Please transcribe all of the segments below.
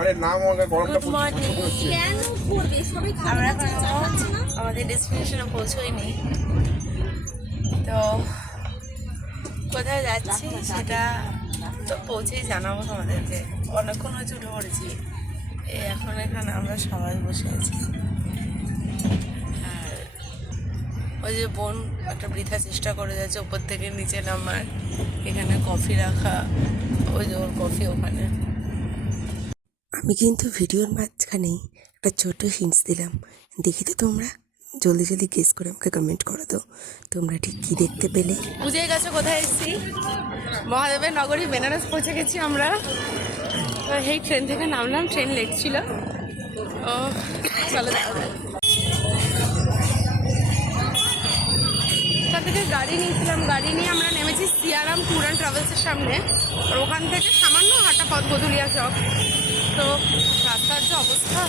আরে নাম আমাকে গরমটা গুড মর্নিং কেন করবে? সবাই আমরা খাবার এখনও খাচ্ছে না? আমাদের ডেস্টিনেশনে পৌঁছোইনি। তো কোথায় যাচ্ছি সেটা তো পৌঁছেই জানাব তোমাদেরকে। অনেকক্ষণ হচ্ছে উঠে পড়েছি। এই এখন এখানে আমরা সবাই বসে আছি। আর ওই যে বোন একটা বৃথা চেষ্টা করে যাচ্ছে ওপর থেকে নিচে নামার। এখানে কফি রাখা। ওই যে ওর কফি ওখানে। আমি কিন্তু ভিডিওর মাঝখানেই একটা ছোট হিন্স দিলাম। দেখি তো তোমরা। জলদি জলদি গেস করে আমাকে কমেন্ট করো তো। তোমরা ঠিক কী দেখতে পেলে? বুঝে গেছো কোথায় এসেছি? মহাদেবের নগরী বেনারস পৌঁছে গেছি আমরা। এই ট্রেন থেকে নামলাম ট্রেন লেট ছিল। ও, চলো ওখান থেকে গাড়ি নিয়েছিলাম। গাড়ি নিয়ে আমরা নেমেছি সিয়ারাম ট্যুর অ্যান্ড ট্রাভেলসের সামনে। আর ওখান থেকে সামান্য হাঁটা পথ গদুলিয়া চক। তো রাস্তার যে অবস্থা।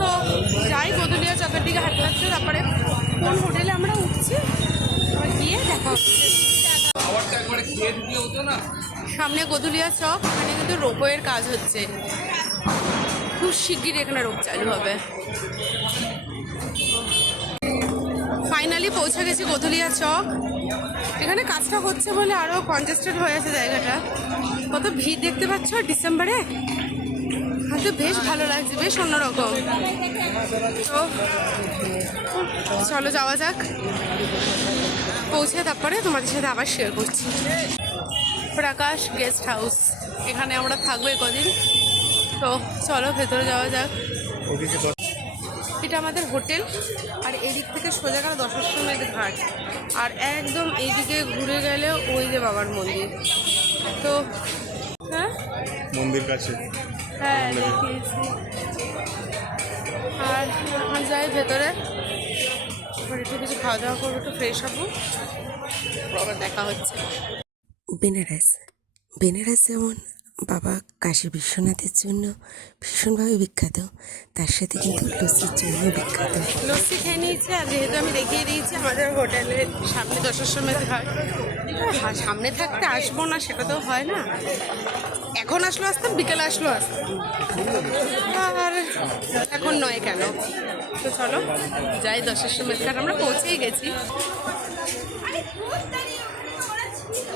তো যাই গদুলিয়া চকের দিকে হাঁটতে হাঁটতে তারপরে কোন হোটেলে আমরা উঠছি? গিয়ে দেখা হচ্ছে সামনে গদুলিয়া চক এখানে কিন্তু রোপওয়ের কাজ হচ্ছে। খুব শিগগিরই এখানে রোগ চালু হবে। ফাইনালি পৌঁছে গেছি গদুলিয়া চক। এখানে কাজটা হচ্ছে বলে আরও কনজেস্টেড হয়ে আছে জায়গাটা। কত ভিড় দেখতে পাচ্ছ ডিসেম্বরে? হাতে বেশ ভালো লাগছে, বেশ অন্যরকম। তো, চলো যাওয়া যাক। পৌঁছে তারপরে তোমাদের সাথে আবার শেয়ার করছি। প্রকাশ গেস্ট হাউস এখানে আমরা থাকব কদিন। তো চলো ভেতরে যাওয়া যাক। এটা আমাদের হোটেল আর এদিক থেকে সোজা গেলে দশাশ্বমেধ ঘাট। আর একদম এইদিকে ঘুরে গেলে ওই যে বাবার মন্দির। তো হ্যাঁ? মন্দির কাছে। হ্যাঁ দেখিয়েছি। আর এখন যাই ভেতরে। একটু কিছু খাওয়া দাওয়া করব একটু ফ্রেশ হব। আবার দেখা হচ্ছে। বেনারস। বেনারস যেমন বাবা কাশী বিশ্বনাথের জন্য ভীষণভাবে বিখ্যাত। তার সাথে কিন্তু লস্যির জন্য বিখ্যাত। লস্যি খেয়ে নিয়েছি আর যেহেতু আমি দেখিয়ে দিয়েছি আমাদের হোটেলের সামনে দশাশ্বমেধ ঘাট হ্যাঁ, সামনে থাকতে আসব না সেটা তো হয় না। এখন আসলো আসতাম বিকেলে আসলো আসতাম আর এখন নয় কেন? তো চলো যাই দশাশ্বমেধ ঘাট আমরা পৌঁছেই গেছি।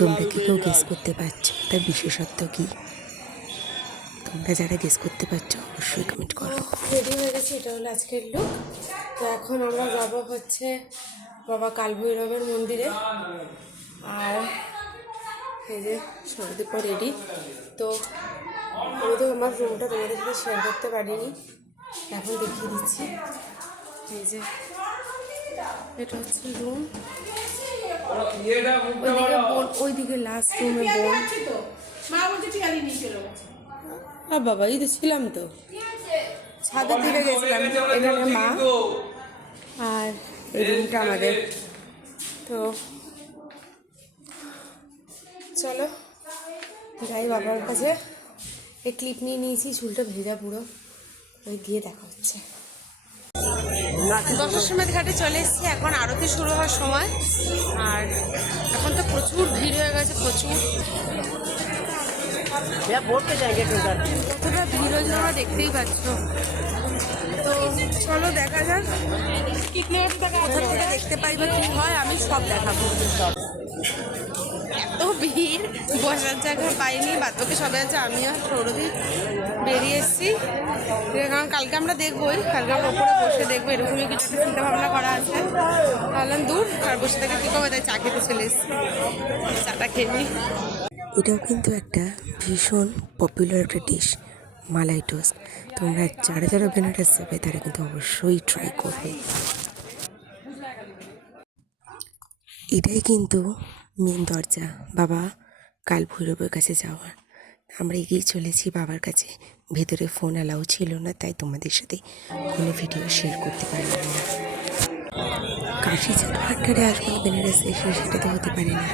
তোমরা কি কেউ গেস করতে পারছ? তার বিশেষত্ব কি? তোমরা যারা গেস করতে পারছ অবশ্যই কমেন্ট করো। রেডি হয়ে গেছে এটা হলো আজকের লুক তো এখন আমরা যাব হচ্ছে বাবা কালভৈরবের মন্দিরে। আর এই যে সর্দির পর রেডি। তো আমি তো আমার রুমটা তোমাদের সাথে শেয়ার করতে পারিনি। এখন দেখিয়ে দিচ্ছি। এই যে এটা হচ্ছে রুম ওইদিকে লাস্ট রুমে বোন আর বাবা এই তো ছিলাম তো। ছাদের দিকে গেছিলাম এখানে মা আর এই রুমটা আমাদের। তো চলো যাই বাবার কাছে। এই ক্লিপ নিয়ে নিয়েছি চুলটা ভেজা পুরো। ওই দিয়ে দেখা হচ্ছে। দশটার সময় ঘাটে চলে এসেছি এখন আরতি শুরু হওয়ার সময়। আর এখন তো প্রচুর ভিড় হয়ে গেছে প্রচুর। কতটা ভিড় হয়েছে তোমরা দেখতেই পাচ্ছ। তো চলো দেখা যাক। কোথা থেকে দেখতে পাই বা কি হয় আমি সব দেখাবো। এত ভিড় বসার জায়গা পাইনি, বাদবাকি সবাই আছে, আমিও সৌরদীপ বেরিয়ে এসেছি। কারণ কালকে আমরা দেখবোই, কালকে আমরা ওপরে বসে দেখব, এরকমই কিছু চিন্তা ভাবনা করা আছে। ভাবলাম দূর, আর বসে থেকে কী করব, তাই চা খেতে চলে এসেছি। চাটা খেয়ে এটাও কিন্তু একটা ভীষণ পপুলার একটা ডিশ মালাই টোস্ট তোমরা যারা যারা বেনারস যাবে তারা কিন্তু অবশ্যই ট্রাই করবে। এটাই কিন্তু মেন দরজা। বাবা, কাল ভৈরবের কাছে যাওয়ার। আমরা এগিয়ে চলেছি বাবার কাছে। ভেতরে ফোন অ্যালাউ ছিল না, তাই তোমাদের সাথে কোনো ভিডিও শেয়ার করতে পারলাম না কাশি চাট ভাট্টারে আসব বেনারসে এসে সেটা তো হতে পারে না।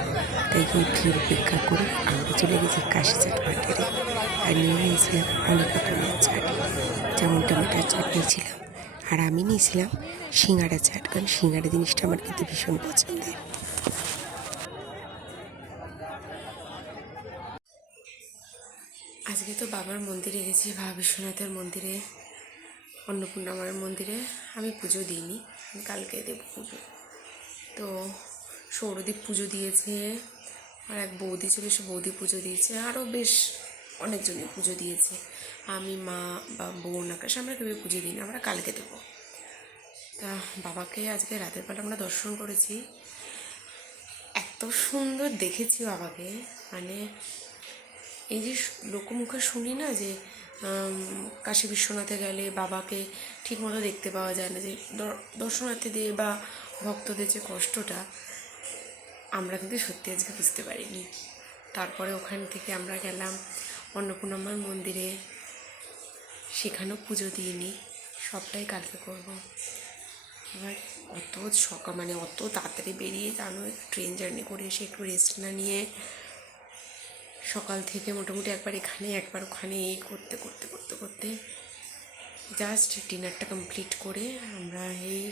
তাই এই ভিড় উপেক্ষা করে আমরা চলে গেছি কাশি চাট ভাট্টারে আর নিয়ে নিয়েছিলাম অনেক রকমের চাট। যেমন টমেটোর চাট নিয়েছিলাম, আর আমি নিয়েছিলাম সিঙ্গাড়া চাট। কারণ সিঙ্গাড়া জিনিসটা আমার কিন্তু ভীষণ পছন্দের। আজকে তো বাবার মন্দিরে গেছি বাবা বিশ্বনাথের মন্দিরে অন্নপূর্ণা মায়ের মন্দিরে। আমি পুজো দিইনি কালকে দেব পুজো। তো সৌরদীপ পুজো দিয়েছে, আর এক বৌদি ছিল, সে বৌদি পুজো দিয়েছে আরও বেশ অনেকজনই পুজো দিয়েছে। আমি, মা বা বোন আকাশ, আমরা কেউ পুজো দিই না আমরা কালকে দেবো। তা বাবাকে আজকে রাতের বেলা আমরা দর্শন করেছি। এত সুন্দর দেখেছি বাবাকে মানে এই যে লোকমুখে শুনি না যে কাশী বিশ্বনাথে গেলে বাবাকে ঠিকমতো দেখতে পাওয়া যায় না, যে দর্শনার্থীদের বা ভক্তদের যে কষ্টটা, আমরা কিন্তু সত্যি আজকে বুঝতে পারিনি। তারপরে ওখান থেকে আমরা গেলাম অন্নপূর্ণামার মন্দিরে। সেখানেও পুজো দিইনি, সবটাই কালকে করব। এবার অত সকাল মানে অত তাড়াতাড়ি বেরিয়ে জানো ট্রেন জার্নি করে এসে একটু রেস্ট না নিয়ে সকাল থেকে মোটামুটি একবার এখানে, একবার ওখানে, এই করতে করতে করতে করতে জাস্ট ডিনারটা কমপ্লিট করে আমরা এই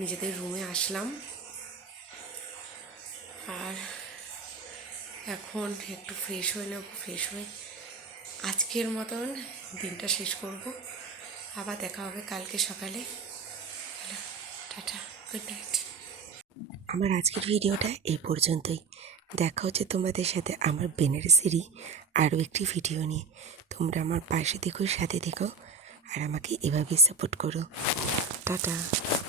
নিজেদের রুমে আসলাম। আর এখন একটু ফ্রেশ হয়ে নেব ফ্রেশ হয়ে আজকের মতন দিনটা শেষ করব। আবার দেখা হবে কালকে সকালে। টাটা গুড নাইট আমার আজকের ভিডিওটা এই পর্যন্তই। দেখা হচ্ছে তোমাদের সাথে আমার বেনারসেরই আরও একটি ভিডিও নিয়ে। তোমরা আমার পাশে দেখো, সাথে দেখো, আর আমাকে এভাবেই সাপোর্ট করো। টাটা।